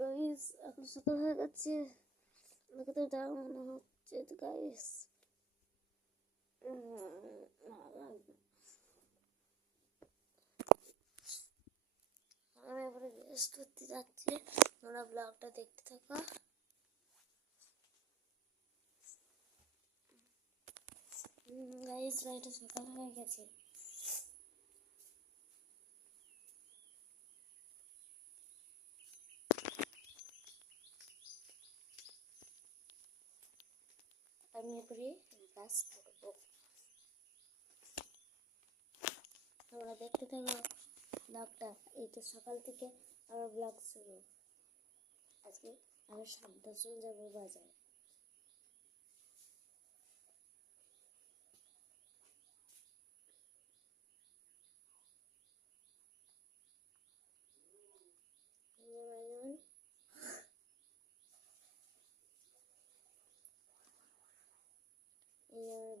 গাইস এখন সকাল হয়ে গেছে, আমাকে তো ডাক মনে হচ্ছে গাইস। আমি এবারে রেস্ট করতে যাচ্ছি, তোমরা ব্লগটা দেখতে থাকো। গাইস এটা সকাল হয়ে গেছে। আমি এবারে ব্রাশ করবো, তোমরা দেখতে থাকো ব্লগটা। এইটা সকাল থেকে আমার ব্লগ শুরু। আজকে আমি 7:10 যাবো বাজারে।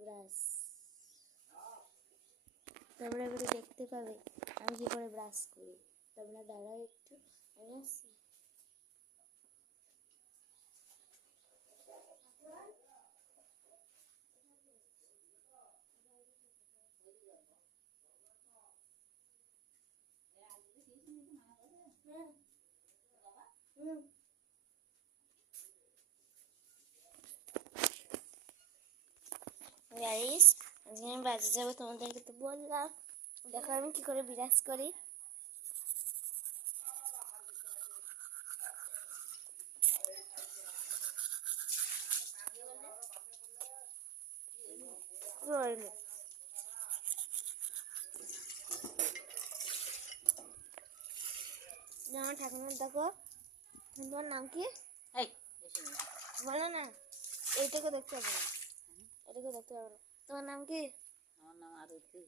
ব্রাশ তোমরা এবারে দেখতে পাবে আমি কি করে ব্রাশ করি। তোমরা দাঁড়াও একটু, আমি আসছি। গাইস আজকে আমি বাজারে যাবো, তোমাদেরকে তো বললাম। দেখো আমি কি করে বিরাজ করি। আমার ঠাকুমার দেখো, তোমার নাম কি বলো না। এইটাকে দেখতে পাবো না, এটাকে দেখতে পাবো না। তোমার নাম কি? আমার নাম আরতি।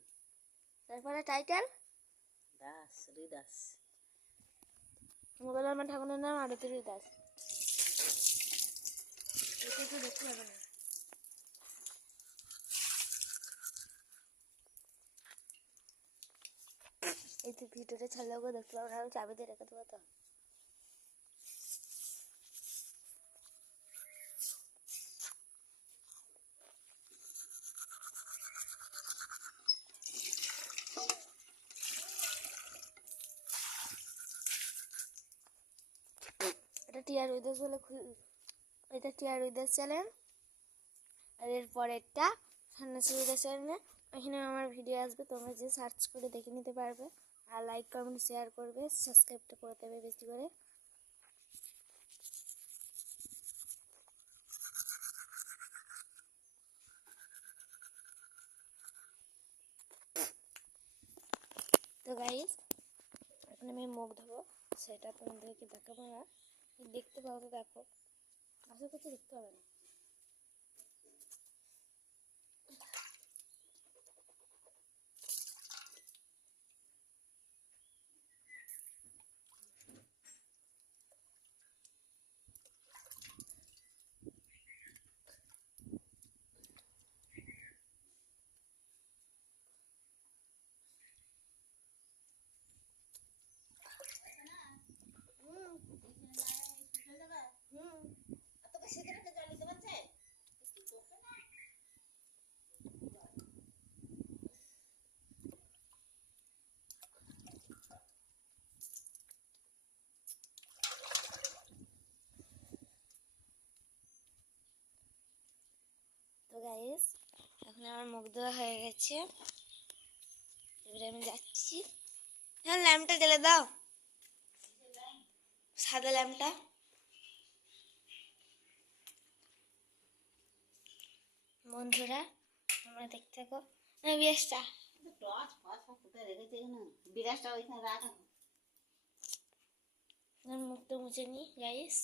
তারপরে টাইটেল দাস, হরিদাস। মোবাইল আমার ঠাকুরের নাম আরতি দাস। এটাকে দেখতে পাবো না। এই তো ভিডিওটা ছাড়লেও দেখতে পাবো না, আমি চাবি দিয়ে রেখে দেবো তো। এটা টিআর উইদাস বলে এটা টিআর উইদাস চ্যানেল। আর এর পরেরটা সন্ন্যাসী উইদাস চ্যানেলে, এখানে আমার ভিডিও আসবে, তোমরা যে সার্চ করে দেখে নিতে পারবে। আর লাইক কমেন্ট শেয়ার করবে, সাবস্ক্রাইবটা করে দেবে বেশি করে। তো গাইস এখন আমি মুখ ধোবো, সেটা তোমাদেরকে দেখাবো না। দেখতে পাবো তো দেখো, আশা করছি দেখতে পাবে না। তো গাইস এখন আমার মুখ ধোয়া হয়ে গেছে, এবারে আমি যাচ্ছি। হ্যাঁ ল্যাম্পটা জ্বেলে দাও, সাদা ল্যাম্পটা। বন্ধুরা তোমরা দেখতে থাকো বিরাজটা। বিরাজটা ওইখানে রাখা। মুখটা মুছে নি গাইস।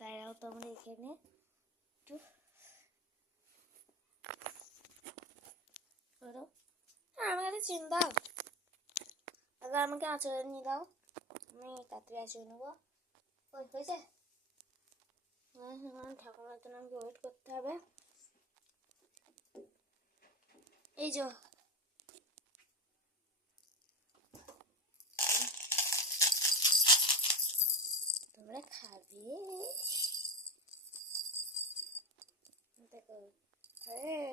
দাঁড়াও তোমরা এখানে একটু করো। আমাকে চিন দাও, আগে আমাকে আঁচড়ে নিয়ে দাও, আমি তাড়াতাড়ি আঁচড়ে নেবো। হয়েছে ঠাকুমার জন্য আমাকে ওয়েট করতে হবে। এই যে তোমরা খাবে, দেখো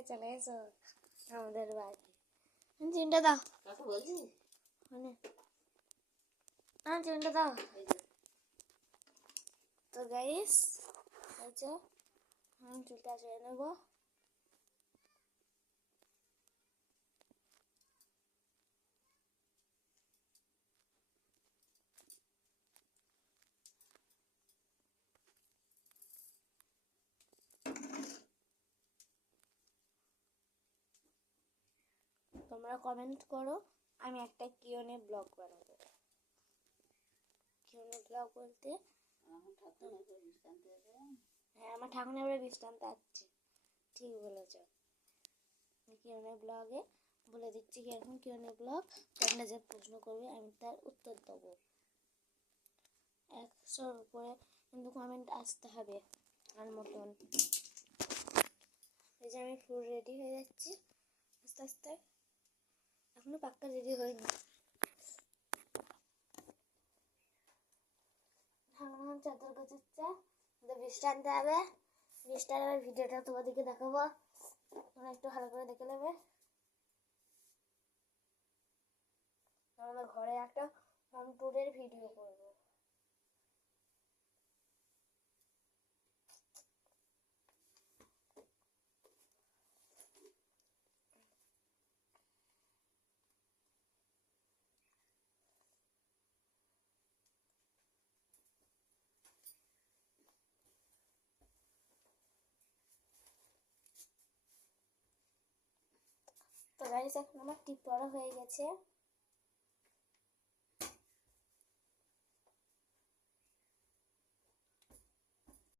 চলে এসো আমাদের বাড়ি। চিমটা দাও, কাকে বলছিস? চিমটা দাও। তো গাইস আমি চুলটা ছেড়ে নেবো। তোমরা কমেন্ট করো, আমি একটা কিওনে ব্লগ বানাবো। কিওনে ব্লগ বলতে আমার ঠাকুর দৃষ্টান্ত আছে। হ্যাঁ, আমার ঠাকুরের বাড়ি দৃষ্টান্ত আছে, ঠিক বলেছ। কিওনে ব্লগে বলে দিচ্ছি কিরকম কিওনে ব্লগ। তোমরা যে প্রশ্ন করবে আমি তার উত্তর দেবো। 100-র উপরে কিন্তু কমেন্ট আসতে হবে আর মতন। এই যে আমি ফুল রেডি হয়ে যাচ্ছি আস্তে আস্তে, এখনো পাক্কা রেডি হয়নি। ঠাকুর চাদর গোছাচ্ছে, বৃষ্টি আনতে হবে। বৃষ্টি আনার ভিডিওটা তোমাদেরকে দেখাবো, তোমরা একটু ভালো করে দেখে নেবে। আমাদের ঘরে একটা হোম ট্যুরের ভিডিও করবো। তো গাইস এখন আমার টিপ পড়া হয়ে গেছে।